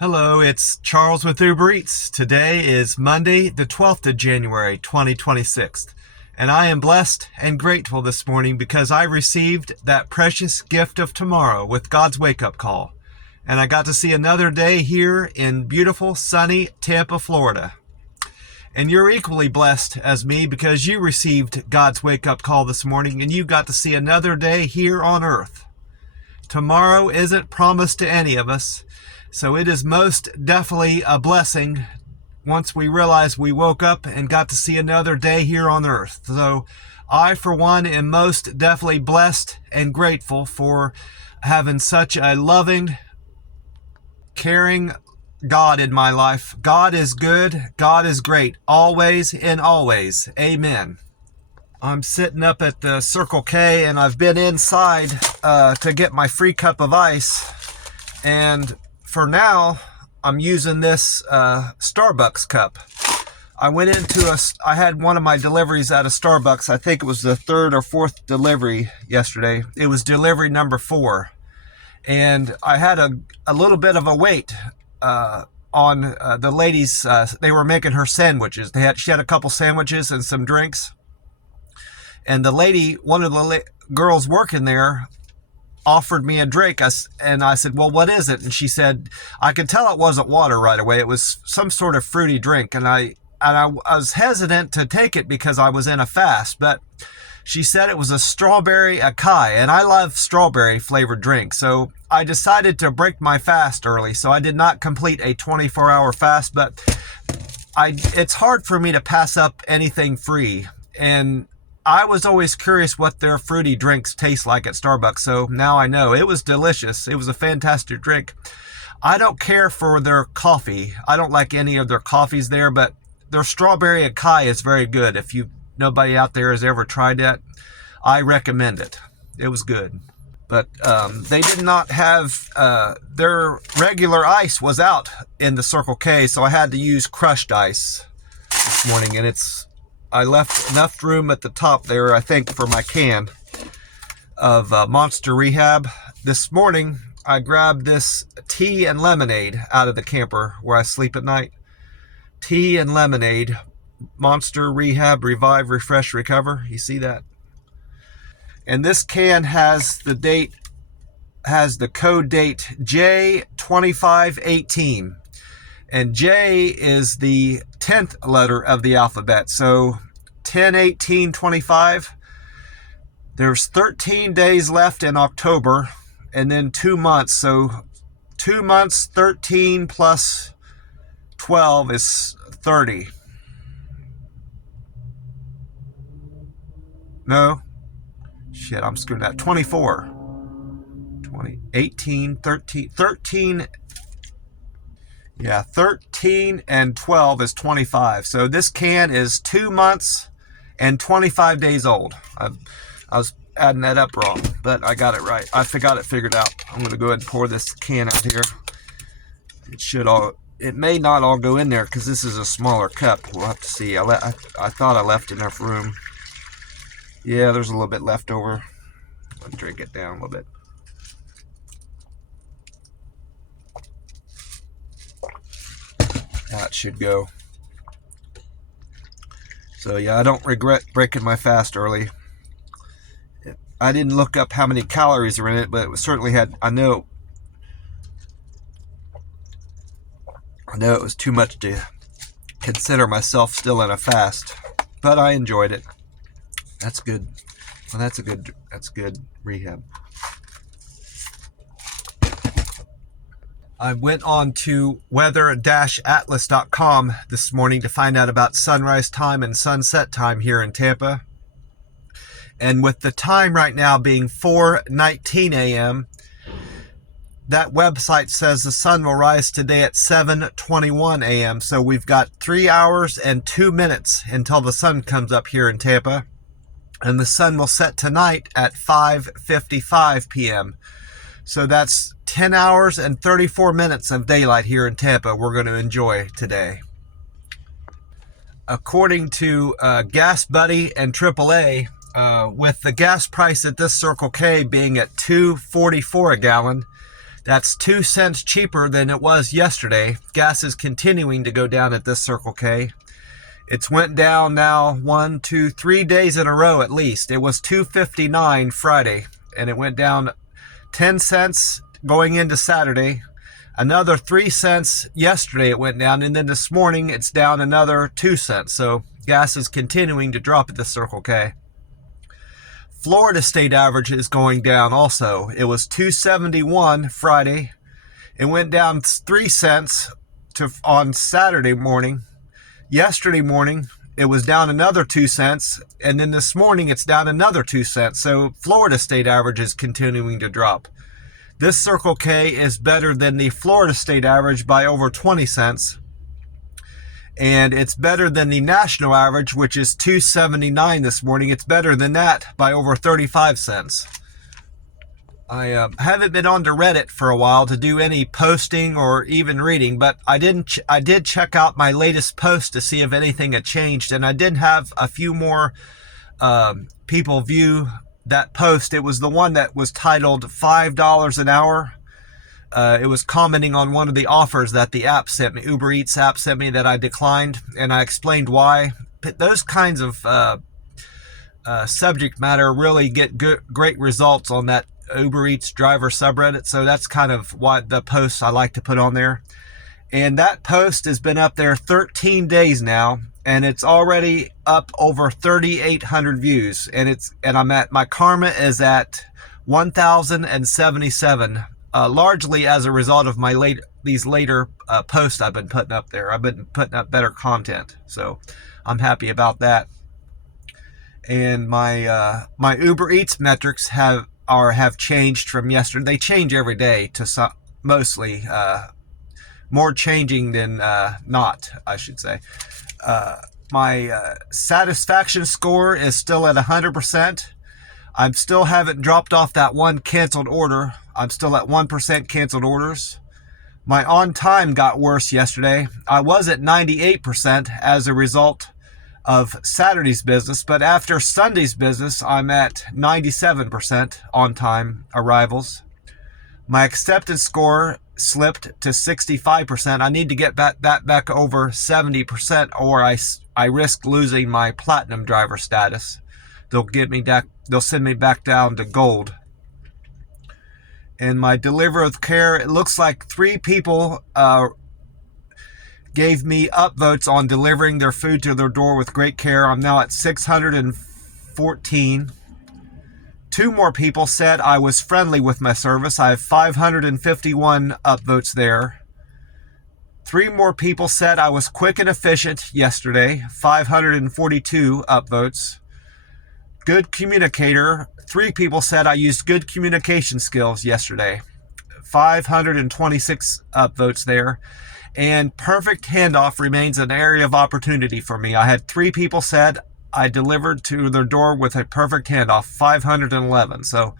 Hello, it's Charles with Uber Eats. Today is Monday, the 12th of January, 2026. And I am blessed and grateful this morning because I received that precious gift of tomorrow with God's wake-up call. And I got to see another day here in beautiful, sunny Tampa, Florida. And you're equally blessed as me because you received God's wake-up call this morning and you got to see another day here on earth. Tomorrow isn't promised to any of us. So it is most definitely a blessing once we realize we woke up and got to see another day here on earth. So I, for one, am most definitely blessed and grateful for having such a loving, caring God in my life. God is good. God is great. Always and always. Amen. I'm sitting up at the Circle K and I've been inside to get my free cup of ice. And for now, I'm using this Starbucks cup. I had one of my deliveries at a Starbucks. I think it was the third or fourth delivery yesterday. It was delivery number 4. And I had a little bit of a wait on the ladies. They were making her sandwiches. She had a couple sandwiches and some drinks. And the lady, one of the girls working there, offered me a drink, and I said, well, what is it? And she said, I could tell it wasn't water right away. It was some sort of fruity drink. And I was hesitant to take it because I was in a fast, but she said it was a strawberry Acai, and I love strawberry flavored drinks. So I decided to break my fast early. So I did not complete a 24-hour fast, but it's hard for me to pass up anything free. And I was always curious what their fruity drinks taste like at Starbucks, so now I know. It was delicious. It was a fantastic drink. I don't care for their coffee. I don't like any of their coffees there, but their strawberry Acai is very good. If nobody out there has ever tried that, I recommend it. It was good. But they did not have, their regular ice was out in the Circle K, so I had to use crushed ice this morning, and I left enough room at the top there, I think, for my can of Monster Rehab. This morning, I grabbed this tea and lemonade out of the camper where I sleep at night. Tea and lemonade, Monster Rehab, Revive, Refresh, Recover. You see that? And this can has the code date J2518. And J is the 10th letter of the alphabet. So 10, 18, 25. There's 13 days left in October and then 2 months. So 2 months, 13 plus 12 is 30. No. Shit, I'm screwing that. 24. 20, 18, 13. Yeah, 13 and 12 is 25. So this can is 2 months and 25 days old. I was adding that up wrong, but I got it right. I got it figured out. I'm going to go ahead and pour this can out here. It may not all go in there because this is a smaller cup. We'll have to see. I thought I left enough room. Yeah, there's a little bit left over. I'll drink it down a little bit. That should go. So yeah, I don't regret breaking my fast early. I didn't look up how many calories are in it, but it certainly had, I know it was too much to consider myself still in a fast, but I enjoyed it. That's good. Well, that's good rehab. I went on to weather-atlas.com this morning to find out about sunrise time and sunset time here in Tampa. And with the time right now being 4:19 a.m., that website says the sun will rise today at 7:21 a.m. So we've got 3 hours and 2 minutes until the sun comes up here in Tampa. And the sun will set tonight at 5:55 p.m. So that's 10 hours and 34 minutes of daylight here in Tampa we're going to enjoy today. According to Gas Buddy and AAA, with the gas price at this Circle K being at $2.44 a gallon, That's 2 cents cheaper than it was yesterday. Gas is continuing to go down at this Circle K. It's went down now 1, 2, 3 days in a row at least. It was $2.59 Friday, and it went down 10 cents going into Saturday. Another 3 cents yesterday it went down, and then this morning it's down another 2 cents. So gas is continuing to drop at the Circle K. Florida state average is going down also. It was $2.71 Friday. It went down 3 cents on Saturday morning. Yesterday morning it was down another 2 cents, and then this morning it's down another 2 cents. So Florida state average is continuing to drop. This Circle K is better than the Florida state average by over 20 cents. And it's better than the national average, which is $2.79 this morning. It's better than that by over 35 cents. I haven't been on to Reddit for a while to do any posting or even reading, but I did check out my latest post to see if anything had changed, and I did have a few more people view that post. It was the one that was titled $5 an hour. It was commenting on one of the offers that the app sent me, Uber Eats app sent me, that I declined, and I explained why. But those kinds of subject matter really get great results on that Uber Eats driver subreddit. So that's kind of what the posts I like to put on there. And that post has been up there 13 days now, and it's already up over 3,800 views. And my karma is at 1,077, largely as a result of these later posts I've been putting up there. I've been putting up better content, so I'm happy about that. And my Uber Eats metrics have changed from yesterday. They change every day to mostly more changing than not, I should say. My satisfaction score is still at 100%. I still haven't dropped off that one canceled order. I'm still at 1% canceled orders. My on time got worse yesterday. I was at 98% as a result of Saturday's business, but after Sunday's business, I'm at 97% on time arrivals. My acceptance score slipped to 65%. I need to get that back over 70%, or I risk losing my platinum driver status. They'll send me back down to gold. And my deliver with care, it looks like 3 people gave me upvotes on delivering their food to their door with great care. I'm now at 614. 2 more people said I was friendly with my service. I have 551 upvotes there. 3 more people said I was quick and efficient yesterday. 542 upvotes. Good communicator. 3 people said I used good communication skills yesterday. 526 upvotes there. And perfect handoff remains an area of opportunity for me. I had 3 people said I delivered to their door with a perfect handoff, 511. So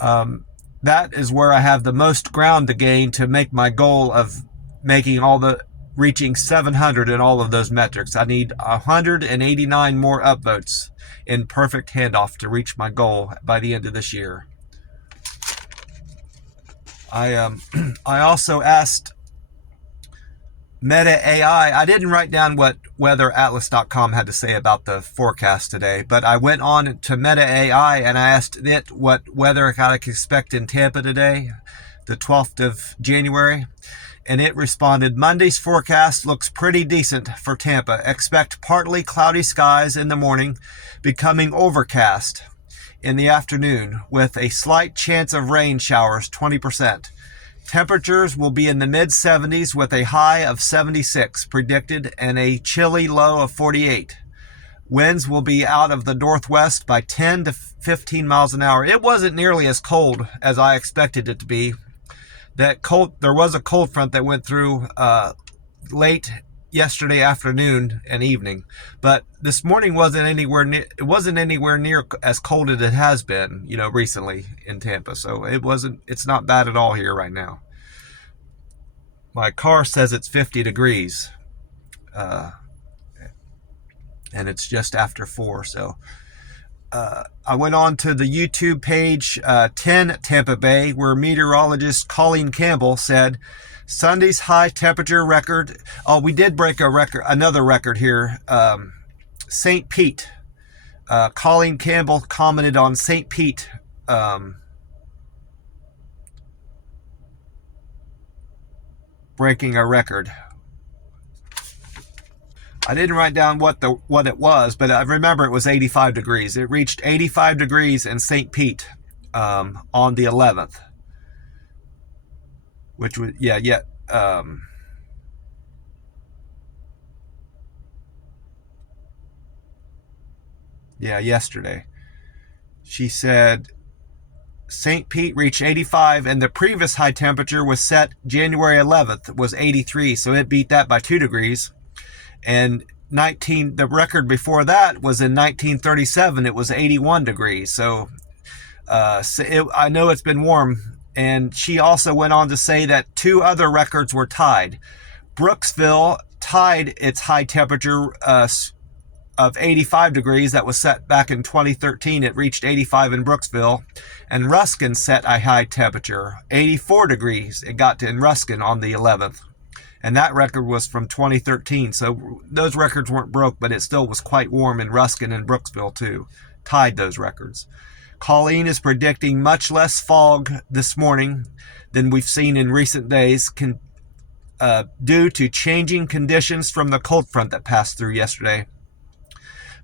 that is where I have the most ground to gain to make my goal of reaching 700 in all of those metrics. I need 189 more upvotes in perfect handoff to reach my goal by the end of this year. I also asked Meta AI. I didn't write down what weatheratlas.com had to say about the forecast today, but I went on to Meta AI and I asked it what weather I could expect in Tampa today, the 12th of January. And it responded, Monday's forecast looks pretty decent for Tampa. Expect partly cloudy skies in the morning, becoming overcast in the afternoon with a slight chance of rain showers, 20%. Temperatures will be in the mid-70s with a high of 76 predicted and a chilly low of 48. Winds will be out of the northwest by 10 to 15 miles an hour. It wasn't nearly as cold as I expected it to be. There was a cold front that went through late yesterday afternoon and evening, but this morning wasn't anywhere near as cold as it has been, recently in Tampa. So it's not bad at all here right now. My car says it's 50 degrees, and it's just after 4. So I went on to the YouTube page 10 Tampa Bay, where meteorologist Colleen Campbell said Sunday's high temperature record. Oh, we did break another record here. St. Pete. Colleen Campbell commented on St. Pete. Breaking a record. I didn't write down what it was, but I remember it was 85 degrees. It reached 85 degrees in St. Pete on the 11th, which was yesterday. She said St. Pete reached 85, and the previous high temperature was set January 11th was 83, so it beat that by 2 degrees. And the record before that was in 1937. It was 81 degrees. So I know it's been warm. And she also went on to say that 2 other records were tied. Brooksville tied its high temperature of 85 degrees that was set back in 2013. It reached 85 in Brooksville. And Ruskin set a high temperature, 84 degrees. It got to in Ruskin on the 11th. And that record was from 2013. So those records weren't broke, but it still was quite warm in Ruskin and Brooksville too. Tied those records. Colleen is predicting much less fog this morning than we've seen in recent days due to changing conditions from the cold front that passed through yesterday.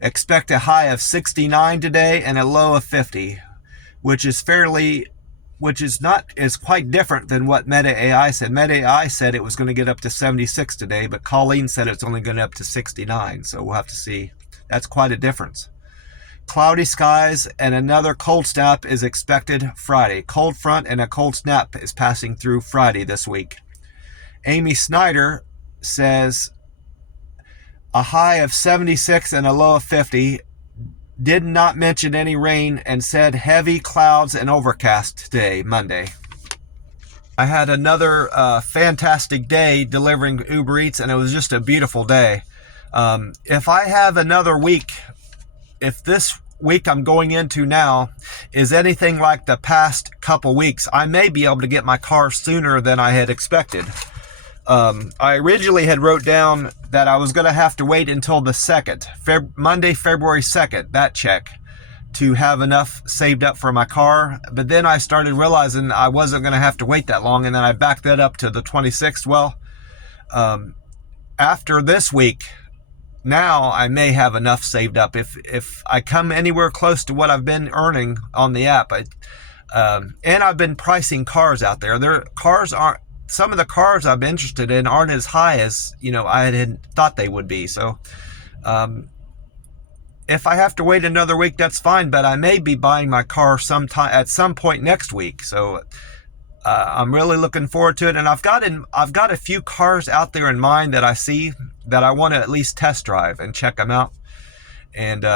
Expect a high of 69 today and a low of 50, which is quite different than what Meta AI said. Meta AI said it was going to get up to 76 today, but Colleen said it's only going to up to 69. So we'll have to see. That's quite a difference. Cloudy skies and another cold snap is expected Friday. Cold front and a cold snap is passing through Friday this week. Amy Snyder says a high of 76 and a low of 50. Did not mention any rain and said heavy clouds and overcast today, Monday. I had another fantastic day delivering Uber Eats, and it was just a beautiful day. If I have another week, if this week I'm going into now is anything like the past couple weeks, I may be able to get my car sooner than I had expected. I originally had wrote down that I was going to have to wait until the 2nd, Monday, February 2nd, that check, to have enough saved up for my car. But then I started realizing I wasn't going to have to wait that long, and then I backed that up to the 26th. Well, after this week, now I may have enough saved up. If I come anywhere close to what I've been earning on the app, and I've been pricing cars out there. Some of the cars I'm interested in aren't as high as, I had thought they would be. So if I have to wait another week, that's fine. But I may be buying my car at some point next week. So I'm really looking forward to it. And I've got a few cars out there in mind that I see that I want to at least test drive and check them out. And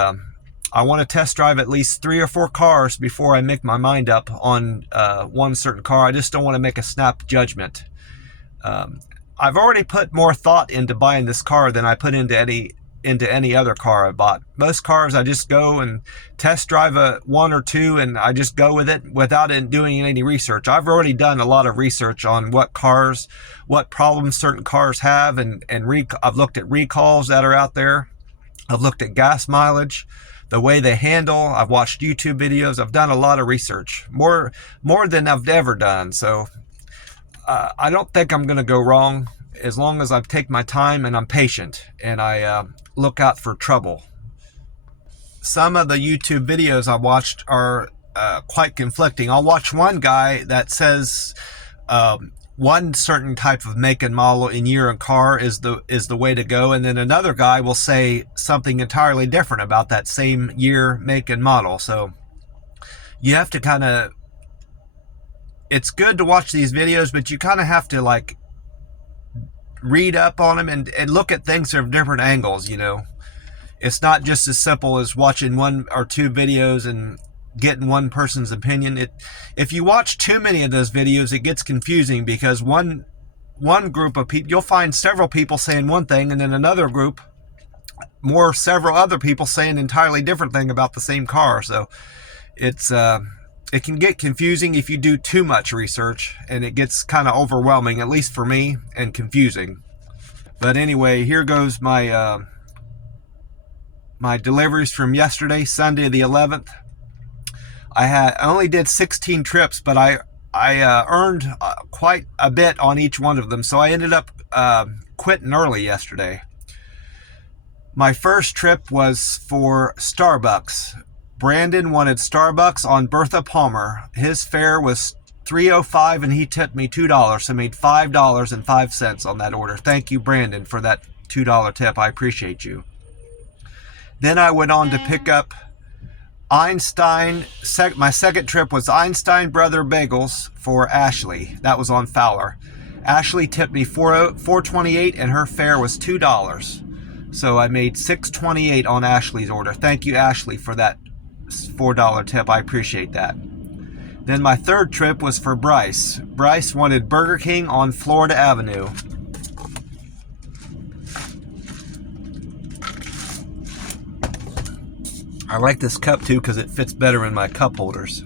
I want to test drive at least 3 or 4 cars before I make my mind up on one certain car. I just don't want to make a snap judgment. I've already put more thought into buying this car than I put into any other car I bought. Most cars I just go and test drive one or two, and I just go with it without doing any research. I've already done a lot of research on what problems certain cars have, and I've looked at recalls that are out there. I've looked at gas mileage, the way they handle. I've watched YouTube videos. I've done a lot of research, more than I've ever done. So I don't think I'm going to go wrong as long as I take my time and I'm patient and I look out for trouble. Some of the YouTube videos I watched are quite conflicting. I'll watch one guy that says one certain type of make and model in year and car is the way to go, and then another guy will say something entirely different about that same year, make, and model. So you have to it's good to watch these videos, but you kind of have to read up on them and look at things from different angles. It's not just as simple as watching 1 or 2 videos and getting one person's opinion. If you watch too many of those videos, it gets confusing, because one group of people, you'll find several people saying one thing, and then another group several other people saying an entirely different thing about the same car. So it can get confusing if you do too much research, and it gets kind of overwhelming, at least for me, and confusing. But anyway, here goes my my deliveries from yesterday, Sunday the 11th. I only did 16 trips, but I earned quite a bit on each one of them, so I ended up quitting early yesterday. My first trip was for Starbucks. Brandon wanted Starbucks on Bertha Palmer. His fare was $3.05 and he tipped me $2, so I made $5.05 on that order. Thank you, Brandon, for that $2 tip. I appreciate you. Then I went on to pick up Einstein. My second trip was Einstein Brother Bagels for Ashley. That was on Fowler. Ashley tipped me $4.28 and her fare was $2. So I made $6.28 on Ashley's order. Thank you, Ashley, for that $4 tip. I appreciate that. Then my third trip was for Bryce. Bryce wanted Burger King on Florida Avenue. I like this cup too because it fits better in my cup holders.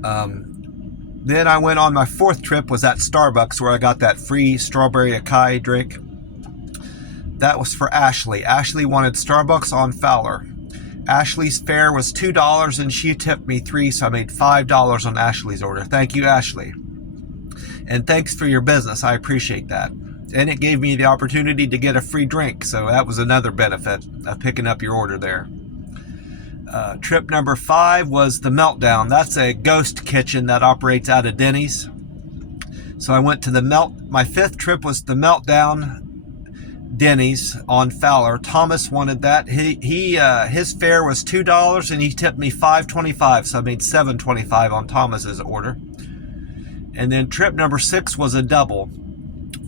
Then I went on my fourth trip, was at Starbucks, where I got that free strawberry Acai drink. That was for Ashley. Ashley wanted Starbucks on Fowler. Ashley's fare was $2 and she tipped me $3, so I made $5 on Ashley's order. Thank you, Ashley. And thanks for your business. I appreciate that. And it gave me the opportunity to get a free drink, so that was another benefit of picking up your order there. Trip number 5 was the Meltdown. That's a ghost kitchen that operates out of Denny's. So I went to my fifth trip was the Meltdown Denny's on Fowler. Thomas wanted that. His fare was $2 and he tipped me $5.25, so I made $7.25 on Thomas's order. And then trip number 6 was a double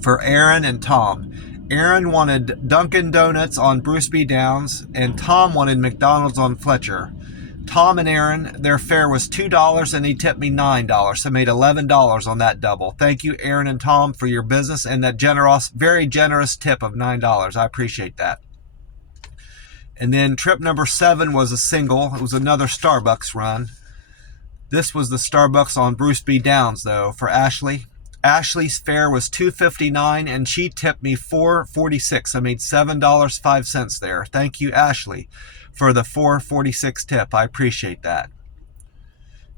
for Aaron and Tom. Aaron wanted Dunkin' Donuts on Bruce B. Downs, and Tom wanted McDonald's on Fletcher. Tom and Aaron, their fare was $2 and he tipped me $9, so I made $11 on that double. Thank you, Aaron and Tom, for your business and that very generous tip of $9. I appreciate that. And then trip number 7 was a single. It was another Starbucks run. This was the Starbucks on Bruce B. Downs, though, for Ashley. Ashley's fare was $2.59 and she tipped me $4.46. I made $7.05 there. Thank you, Ashley, for the $4.46 tip. I appreciate that.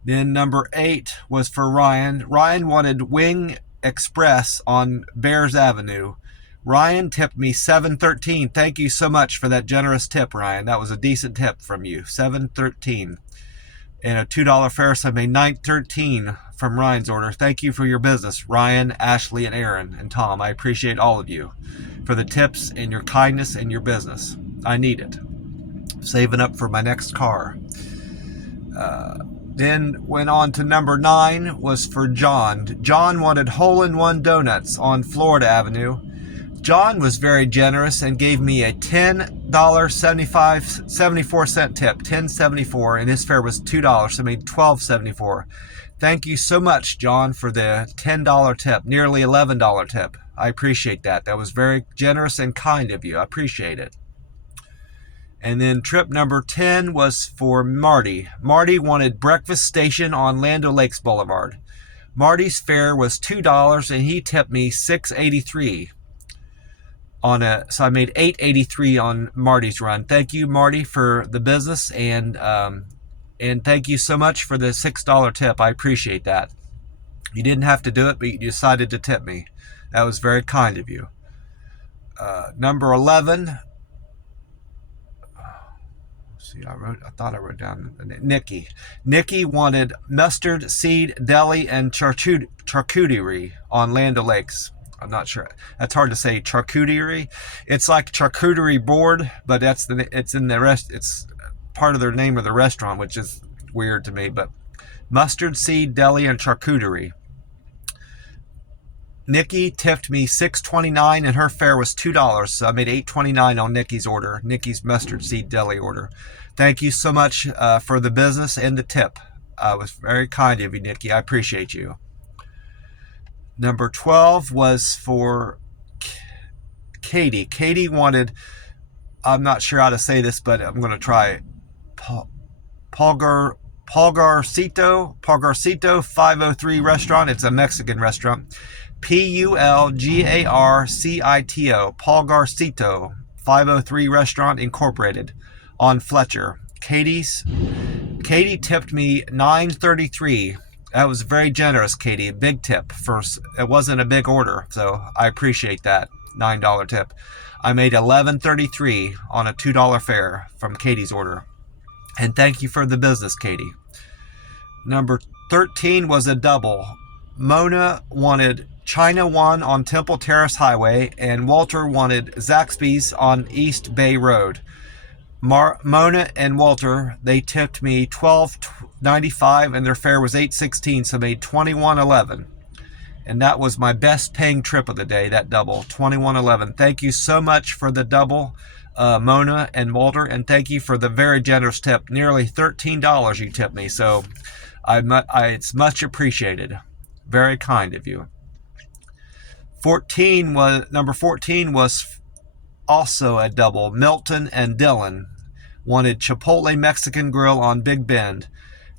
Then number 8 was for Ryan. Ryan wanted Wing Express on Bears Avenue. Ryan tipped me $7.13. Thank you so much for that generous tip, Ryan. That was a decent tip from you. $7.13. And a $2 fare, so I made $9.13 from Ryan's order. Thank you for your business, Ryan, Ashley, and Aaron, and Tom. I appreciate all of you for the tips and your kindness and your business. I need it. Saving up for my next car. Then went on to number 9 was for John. John wanted hole-in-one donuts on Florida Avenue. John was very generous and gave me a $10.74 tip, $10.74, and his fare was $2, so I made $12.74. Thank you so much, John, for the $10 tip, nearly $11 tip. I appreciate that. That was very generous and kind of you. I appreciate it. And then trip number 10 was for Marty. Marty wanted Breakfast Station on Land O'Lakes Boulevard. Marty's fare was $2 and he tipped me $6.83 so I made $8.83 on Marty's run. Thank you, Marty, for the business, and thank you so much for the $6 tip. I appreciate that. You didn't have to do it, but you decided to tip me. That was very kind of you. Number 11. See, I thought I wrote down Nikki. Nikki wanted Mustard Seed Deli and Charcuterie on Land O'Lakes. I'm not sure. That's hard to say. Charcuterie. It's like charcuterie board, but it's part of their name of the restaurant, which is weird to me. But Mustard Seed Deli and Charcuterie. Nikki tipped me $6.29 and her fare was $2, so I made $8.29 on Nikki's order, Nikki's Mustard Seed Deli order. Thank you so much for the business and the tip. It was very kind of you, Nikki. I appreciate you. Number 12 was for Katie. Katie wanted I'm not sure how to say this, but I'm going to try it. Pulgarcito 503 restaurant. It's a Mexican restaurant. Pulgarcito, Pulgarcito 503 Restaurant Incorporated on Fletcher. Katie tipped me $9.33. That was very generous, Katie. Big tip. It wasn't a big order, so I appreciate that $9 tip. I made $11.33 on a $2 fare from Katie's order. And thank you for the business, Katie. Number 13 was a double. Mona wanted China One on Temple Terrace Highway, and Walter wanted Zaxby's on East Bay Road. Mona and Walter, they tipped me $12.95, and their fare was $8.16, so I made $21.11. And that was my best paying trip of the day, that double, $21.11. Thank you so much for the double, Mona and Walter, and thank you for the very generous tip. Nearly $13 you tipped me, so it's much appreciated. Very kind of you. Number 14 was also a double. Milton and Dylan wanted Chipotle Mexican Grill on Big Bend.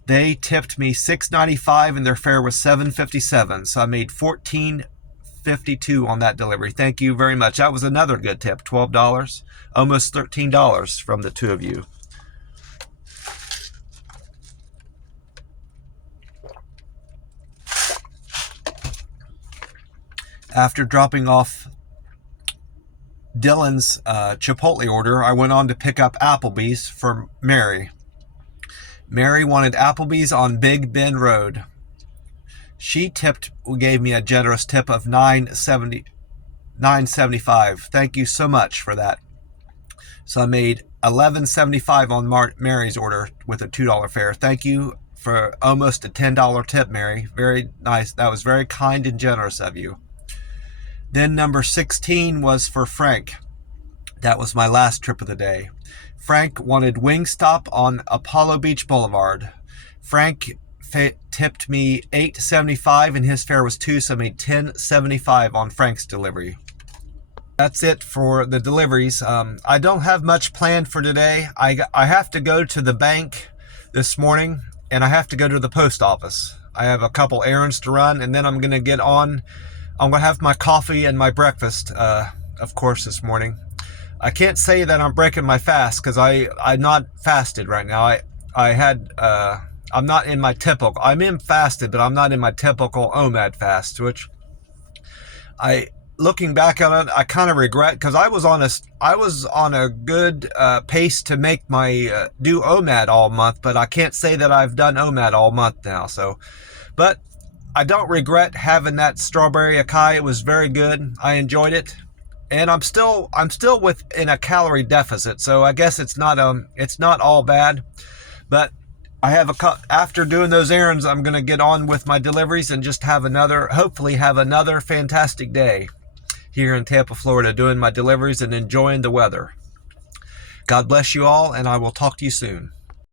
They tipped me $6.95 and their fare was $7.57. So I made $14.52 on that delivery. Thank you very much. That was another good tip. $12, almost $13 from the two of you. After dropping off Dylan's Chipotle order, I went on to pick up Applebee's for Mary. Mary wanted Applebee's on Big Bend Road. She gave me a generous tip of $9.75. Thank you so much for that. So I made $11.75 on Mary's order with a $2 fare. Thank you for almost a $10 tip, Mary. Very nice. That was very kind and generous of you. Then number 16 was for Frank. That was my last trip of the day. Frank wanted Wingstop on Apollo Beach Boulevard. Frank tipped me $8.75 and his fare was $2, so I made $10.75 on Frank's delivery. That's it for the deliveries. I don't have much planned for today. I have to go to the bank this morning and I have to go to the post office. I have a couple errands to run and then I'm going to get on. I'm going to have my coffee and my breakfast, of course, this morning. I can't say that I'm breaking my fast because I'm not fasted right now. I'm not in my typical, I'm in fasted, but I'm not in my typical OMAD fast, which looking back on it, I kind of regret because I was on a good pace to make my do OMAD all month, but I can't say that I've done OMAD all month now. But I don't regret having that strawberry acai. It was very good. I enjoyed it, and I'm still in a calorie deficit. So I guess it's not all bad. But I have after doing those errands, I'm gonna get on with my deliveries and just hopefully have another fantastic day here in Tampa, Florida, doing my deliveries and enjoying the weather. God bless you all, and I will talk to you soon.